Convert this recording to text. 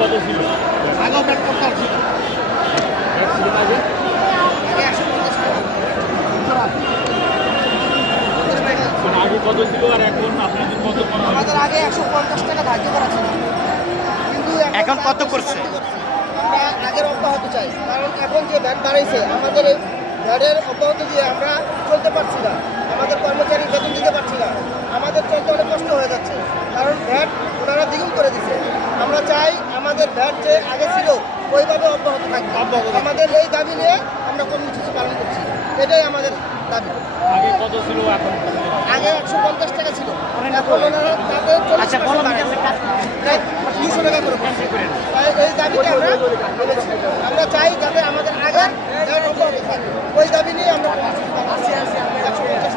কত ছিল? আগেও ব্যাট করতে ছিল আগে 150 টাকা। মানে আগে কত ছিল আর এখন আপনাদের কত করা হয়েছে? আমাদের আগে 150 টাকা ধার্য করা ছিল, কিন্তু এখন কত করছে? আমরা আগের অব্যাহত চাই, কারণ এখন যে ভ্যাট বাড়াইছে আমাদের এই ভ্যাটের অব্যাহত দিয়ে আমরা চলতে পারছি না, আমাদের কর্মচারী বেতন দিতে পারছি না, আমাদের চলতে অনেক কষ্ট হয়ে যাচ্ছে, কারণ ভ্যাট ওনারা দ্বিগুণ করে দিচ্ছে। আমরা চাই আমাদের ভ্যাট যে আগে ছিল ওইভাবে অব্যাহত থাকবে। আমাদের এই দাবি নিয়ে আমরা কর্মসূচি পালন করছি, এটাই আমাদের দাবি। আগে কত ছিল এখন কত? আগে 150 টাকা ছিল, এখন ওনারা তাদের 40% বাড়ায়। তাই 200 টাকা করে বলছে। তাই এই দাবিটা আমরা বলেছি। আমরা চাই যাতে আমাদের আগের ভ্যাট অব্যাহত থাকে, ওই দাবি নিয়ে আমরা কর্মসূচি পালন করছি। 150